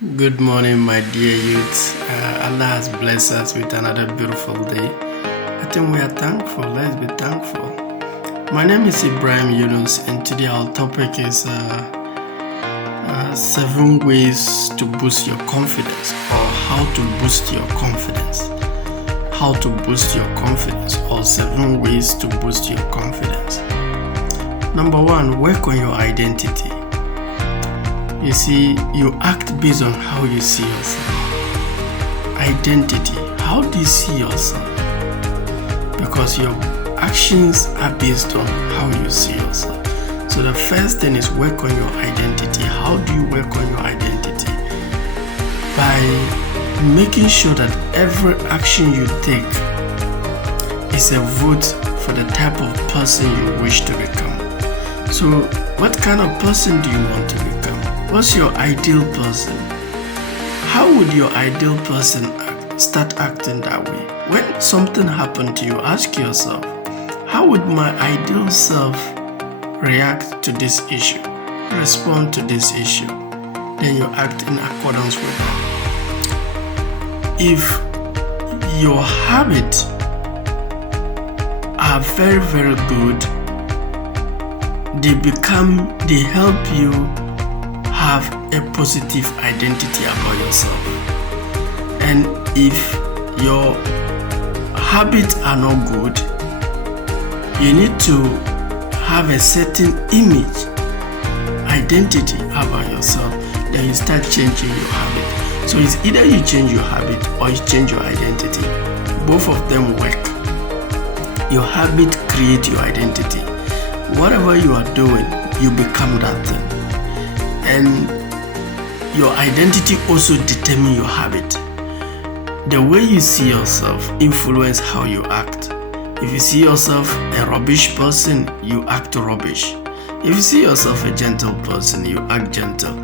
Good morning, my dear youth. Allah has blessed us with another beautiful day. I think we are thankful. Let's be thankful. My name is Ibrahim Yunus, and today our topic is 7 ways to boost your confidence, or how to boost your confidence. How to boost your confidence, or 7 ways to boost your confidence. Number 1, work on your identity. You see, you act based on how you see yourself. Identity. How do you see yourself? Because your actions are based on how you see yourself. So the first thing is work on your identity. How do you work on your identity? By making sure that every action you take is a vote for the type of person you wish to become. So what kind of person do you want to become? What's your ideal person? How would your ideal person start acting that way? When something happened to you, ask yourself, how would my ideal self react to this issue, respond to this issue? Then you act in accordance with that. If your habits are very, very good, they help you have a positive identity about yourself. And if your habits are not good, you need to have a certain image, identity about yourself. Then you start changing your habit. So it's either you change your habit or you change your identity. Both of them work. Your habit creates your identity. Whatever you are doing, you become that thing. And your identity also determines your habit. The way you see yourself influences how you act. If you see yourself a rubbish person, you act rubbish. If you see yourself a gentle person, you act gentle.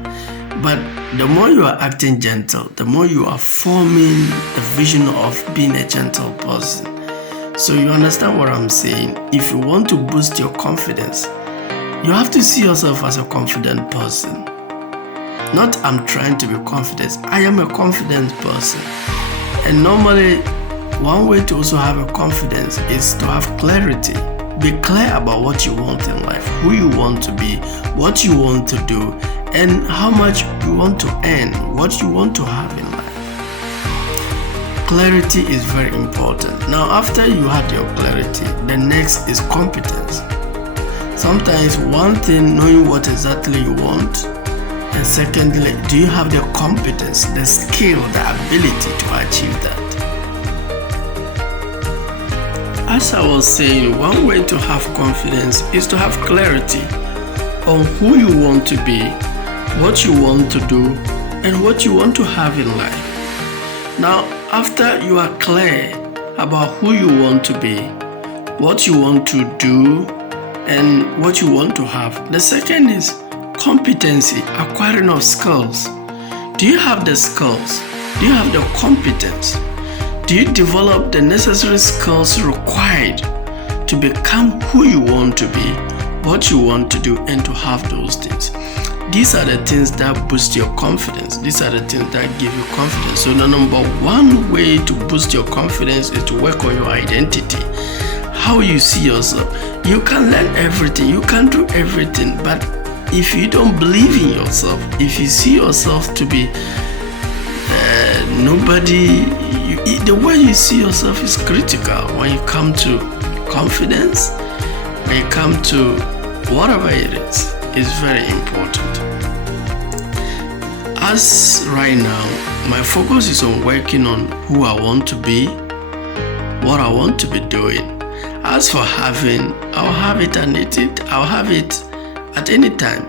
But the more you are acting gentle, the more you are forming the vision of being a gentle person. So you understand what I'm saying? If you want to boost your confidence, you have to see yourself as a confident person. Not I'm trying to be confident. I am a confident person. And normally, one way to also have a confidence is to have clarity. Be clear about what you want in life, who you want to be, what you want to do, and how much you want to earn, what you want to have in life. Clarity is very important. Now, after you had your clarity, the next is competence. Sometimes one thing, knowing what exactly you want, and secondly, do you have the competence, the skill, the ability to achieve that? As I was saying, one way to have confidence is to have clarity on who you want to be, what you want to do, and what you want to have in life. Now, after you are clear about who you want to be, what you want to do, and what you want to have, the second is competency, acquiring of skills. Do you have the skills? Do you have the competence? Do you develop the necessary skills required to become who you want to be, what you want to do, and to have those things? These are the things that boost your confidence. These are the things that give you confidence. So the number one way to boost your confidence is to work on your identity. How you see yourself. You can learn everything, you can do everything, but if you don't believe in yourself, if you see yourself to be nobody, the way you see yourself is critical. When you come to confidence, when you come to whatever it is, it's very important. As right now, my focus is on working on who I want to be, what I want to be doing. As for having, I'll have it and eat it. I'll have it at any time.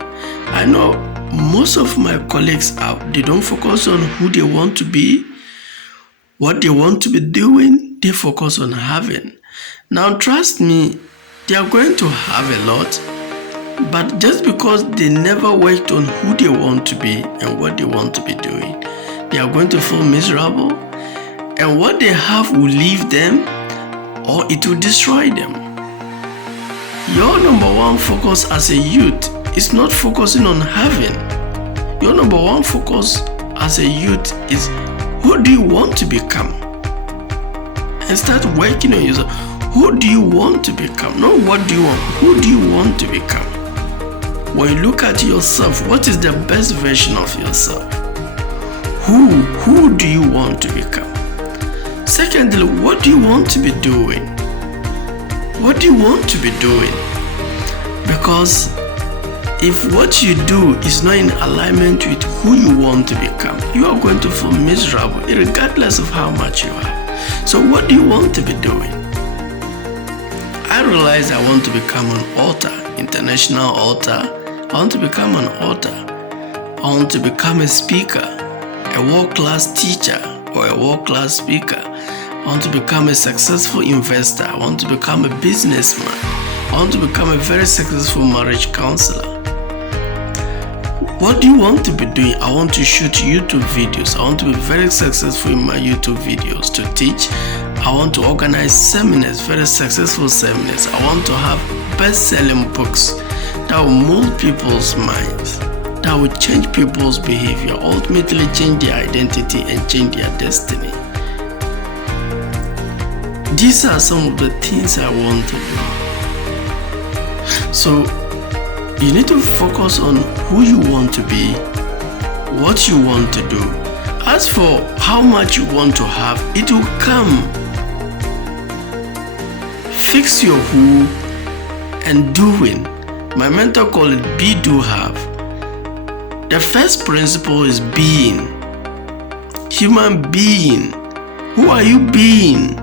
I know most of my colleagues they don't focus on who they want to be, what they want to be doing. They focus on having. Now, trust me, they are going to have a lot, but just because they never worked on who they want to be and what they want to be doing, they are going to feel miserable, and what they have will leave them or it will destroy them. Your number one focus as a youth is not focusing on having. Your number one focus as a youth is, who do you want to become? And start working on yourself. Who do you want to become? Not what do you want. Who do you want to become? When you look at yourself, what is the best version of yourself? Who do you want to become? Secondly, what do you want to be doing? What do you want to be doing? Because if what you do is not in alignment with who you want to become, you are going to feel miserable regardless of how much you have. So what do you want to be doing? I realized I want to become an author, international author. I want to become an author. I want to become a speaker, a world-class teacher or a world-class speaker. I want to become a successful investor. I want to become a businessman. I want to become a very successful marriage counselor. What do you want to be doing? I want to shoot YouTube videos. I want to be very successful in my YouTube videos to teach. I want to organize seminars, very successful seminars. I want to have best-selling books that will mold people's minds, that will change people's behavior, ultimately change their identity and change their destiny. These are some of the things I want to do. So you need to focus on who you want to be, what you want to do. As for how much you want to have, it will come. Fix your who and doing. My mentor called it be, do, have. The first principle is being. Human being. Who are you being?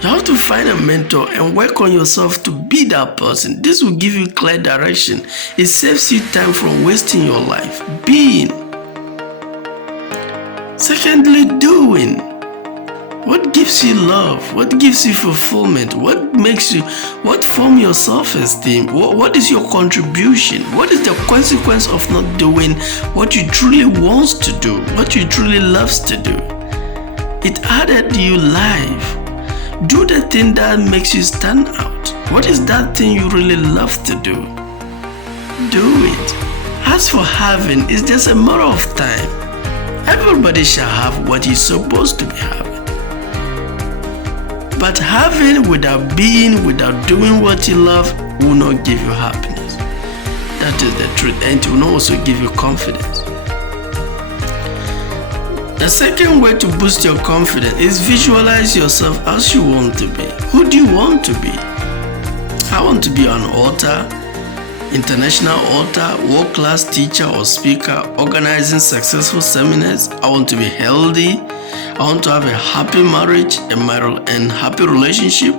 You have to find a mentor and work on yourself to be that person. This will give you clear direction. It saves you time from wasting your life. Being. Secondly, doing. What gives you love? What gives you fulfillment? What makes you, what forms your self-esteem? What is your contribution? What is the consequence of not doing what you truly wants to do, what you truly loves to do? It added you life. Do the thing that makes you stand out. What is that thing you really love to do? Do it. As for having, it's just a matter of time. Everybody shall have what he's supposed to be having. But having without being, without doing what you love, will not give you happiness. That is the truth, and it will not also give you confidence. The second way to boost your confidence is visualize yourself as you want to be. Who do you want to be? I want to be an author, international author, world-class teacher or speaker, organizing successful seminars. I want to be healthy. I want to have a happy marriage and happy relationship.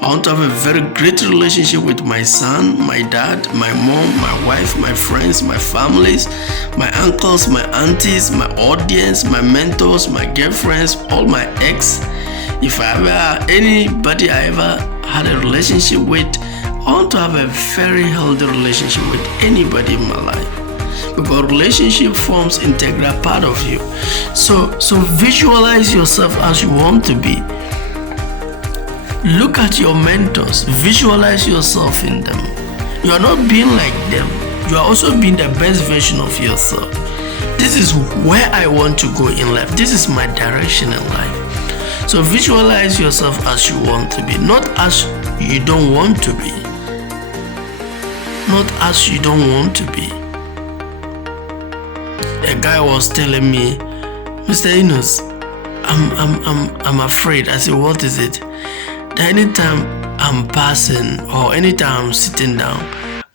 I want to have a very great relationship with my son, my dad, my mom, my wife, my friends, my families, my uncles, my aunties, my audience, my mentors, my girlfriends, all my ex. If I ever anybody I ever had a relationship with, I want to have a very healthy relationship with anybody in my life. Because relationship forms integral part of you. So visualize yourself as you want to be. Look at your mentors. Visualize yourself in them. You are not being like them. You are also being the best version of yourself. This is where I want to go in life. This is my direction in life. So visualize yourself as you want to be, not as you don't want to be. Not as you don't want to be. A guy was telling me, Mr. Enos, I'm afraid. I said, what is it? That anytime I'm passing or anytime I'm sitting down,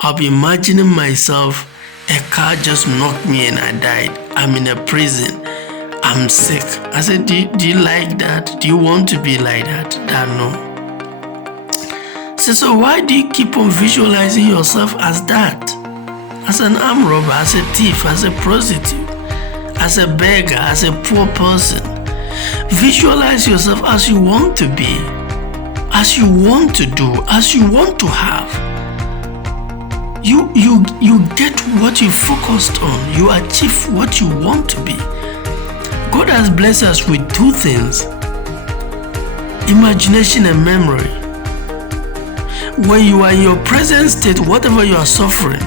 I'll be imagining myself, a car just knocked me and I died. I'm in a prison. I'm sick. I said, do you like that? Do you want to be like that? That no. So why do you keep on visualizing yourself as that? As an armed robber, as a thief, as a prostitute, as a beggar, as a poor person. Visualize yourself as you want to be, as you want to do, as you want to have. You get what you focused on. You achieve what you want to be. God has blessed us with two things: imagination and memory. When you are in your present state, whatever you are suffering,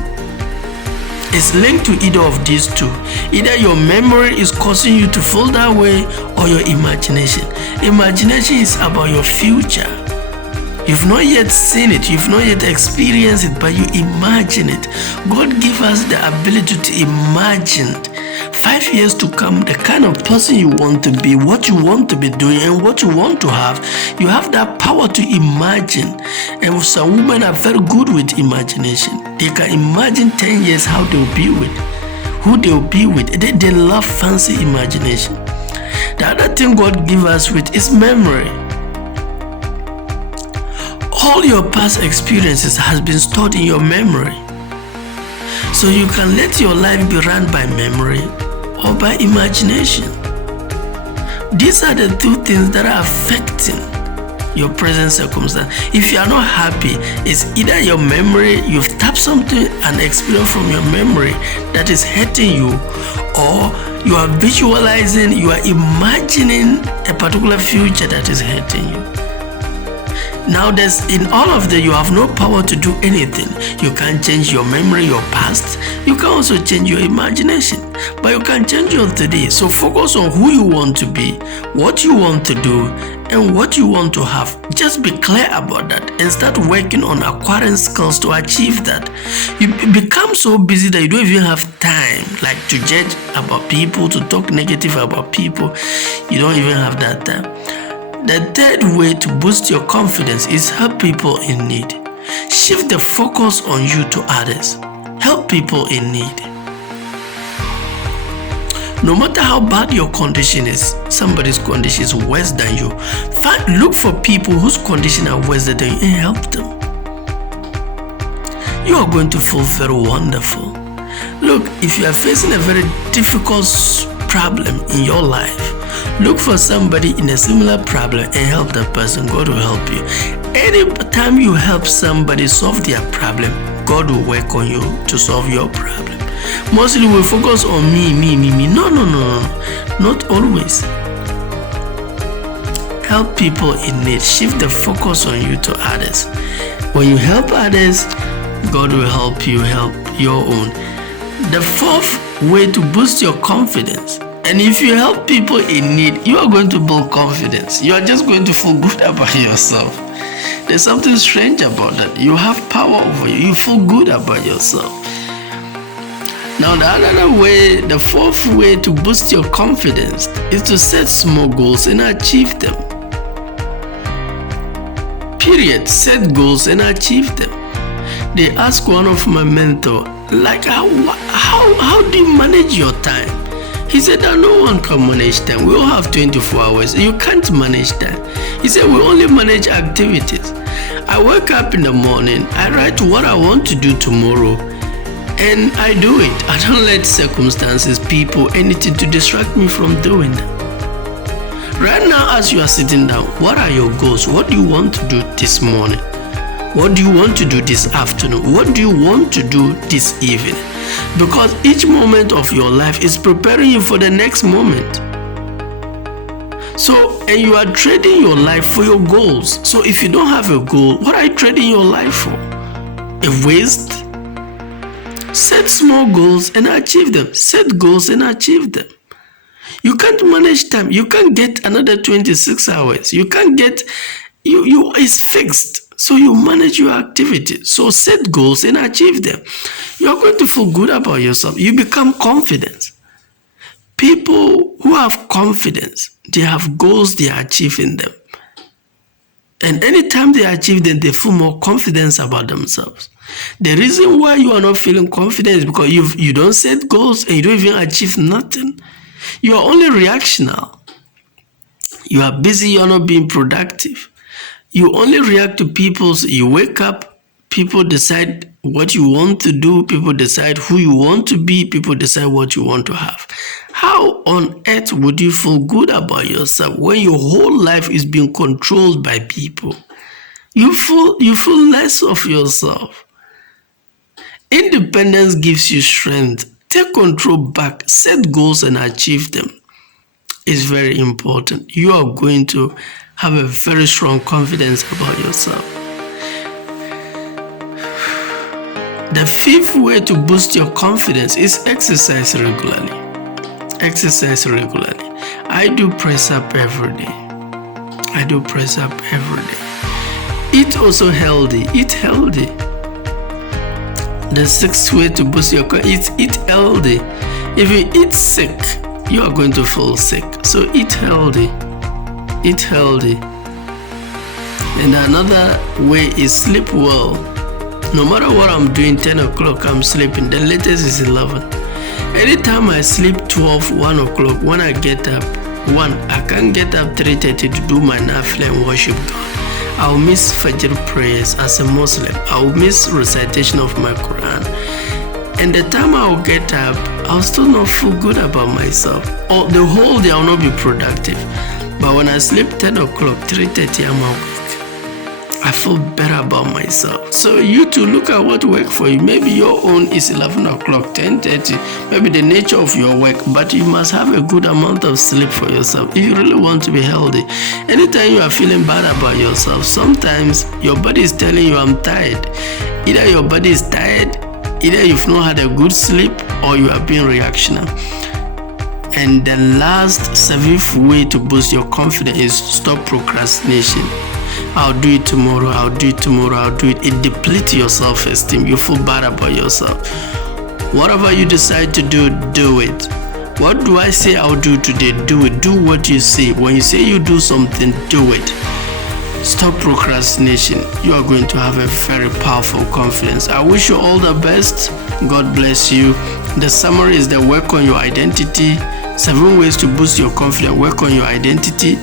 is linked to either of these two. Either your memory is causing you to feel that way, or your imagination. Imagination is about your future. You've not yet seen it, you've not yet experienced it, but you imagine it. God gives us the ability to imagine 5 years to come, the kind of person you want to be, what you want to be doing, and what you want to have. You have that power to imagine. And some women are very good with imagination. They can imagine 10 years how they'll be with, who they'll be with. They love fancy imagination. The other thing God gives us with is memory. All your past experiences has been stored in your memory. So you can let your life be run by memory or by imagination. These are the two things that are affecting your present circumstance. If you are not happy, it's either your memory, you've tapped something, an experience from your memory that is hurting you, or you are visualizing, you are imagining a particular future that is hurting you. Now in all of that, you have no power to do anything. You can't change your memory, your past. You can also change your imagination, but you can change your today. So focus on who you want to be, what you want to do, and what you want to have. Just be clear about that and start working on acquiring skills to achieve that. You become so busy that you don't even have time, like to judge about people, to talk negative about people. You don't even have that time. The third way to boost your confidence is help people in need. Shift the focus on you to others. Help people in need. No matter how bad your condition is, somebody's condition is worse than you. Look for people whose condition are worse than you and help them. You are going to feel very wonderful. Look, if you are facing a very difficult problem in your life, look for somebody in a similar problem and help that person. God will help you. Any time you help somebody solve their problem, God will work on you to solve your problem. Mostly we focus on me. No. Not always. Help people in need. Shift the focus on you to others. When you help others, God will help you help your own. The fourth way to boost your confidence. And if you help people in need, you are going to build confidence. You are just going to feel good about yourself. There's something strange about that. You have power over you. You feel good about yourself. Now, the fourth way to boost your confidence is to set small goals and achieve them. Period. Set goals and achieve them. They ask one of my mentors, like, how do you manage your time? He said that no one can manage time. We all have 24 hours. You can't manage time. He said we only manage activities. I wake up in the morning, I write what I want to do tomorrow, and I do it. I don't let circumstances, people, anything to distract me from doing that. Right now, as you are sitting down, what are your goals? What do you want to do this morning? What do you want to do this afternoon? What do you want to do this evening? Because each moment of your life is preparing you for the next moment. So, and you are trading your life for your goals. So if you don't have a goal, what are you trading your life for? A waste? Set small goals and achieve them. Set goals and achieve them. You can't manage time. You can't get another 26 hours. You can't get, it's fixed. So you manage your activity. So set goals and achieve them. You are going to feel good about yourself. You become confident. People who have confidence, they have goals, they are achieving them. And anytime they achieve them, they feel more confidence about themselves. The reason why you are not feeling confident is because you don't set goals and you don't even achieve nothing. You are only reactional. You are busy, you are not being productive. You only react to people's, you wake up, people decide what you want to do, people decide who you want to be, people decide what you want to have. How on earth would you feel good about yourself when your whole life is being controlled by people? You feel less of yourself. Independence gives you strength. Take control back, set goals and achieve them. It's very important. You are going to have a very strong confidence about yourself. The fifth way to boost your confidence is exercise regularly. Exercise regularly. I do press up every day. Eat also healthy. Eat healthy. The sixth way to boost your confidence is eat healthy. If you eat sick, you are going to fall sick. So eat healthy. Eat healthy. And another way is sleep well. No matter what I'm doing, 10 o'clock I'm sleeping. The latest is 11. Anytime I sleep 12, 1 o'clock, when I get up, I can't get up 3:30 to do my nafila and worship God. I'll miss Fajr prayers as a Muslim. I'll miss recitation of my Quran. And the time I'll get up, I'll still not feel good about myself. Or the whole day I'll not be productive. But when I sleep 10 o'clock, 3:30, I'm awake. I feel better about myself. So you too, look at what works for you. Maybe your own is 11 o'clock, 10:30, maybe the nature of your work, but you must have a good amount of sleep for yourself if you really want to be healthy. Anytime you are feeling bad about yourself, sometimes your body is telling you, I'm tired. Either your body is tired, either you've not had a good sleep, or you are being reactionary. And the last, seventh way to boost your confidence is stop procrastination. I'll do it tomorrow. It depletes your self-esteem. You feel bad about yourself. Whatever you decide to do, do it. What do I say I'll do today? Do it. Do what you say. When you say you do something, do it. Stop procrastination. You are going to have a very powerful confidence. I wish you all the best. God bless you. The summary is the work on your identity. 7 ways to boost your confidence. Work on your identity.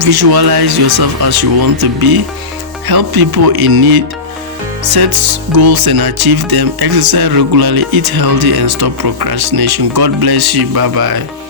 Visualize yourself as you want to be. Help people in need. Set goals and achieve them. Exercise regularly. Eat healthy and stop procrastination. God bless you. Bye-bye.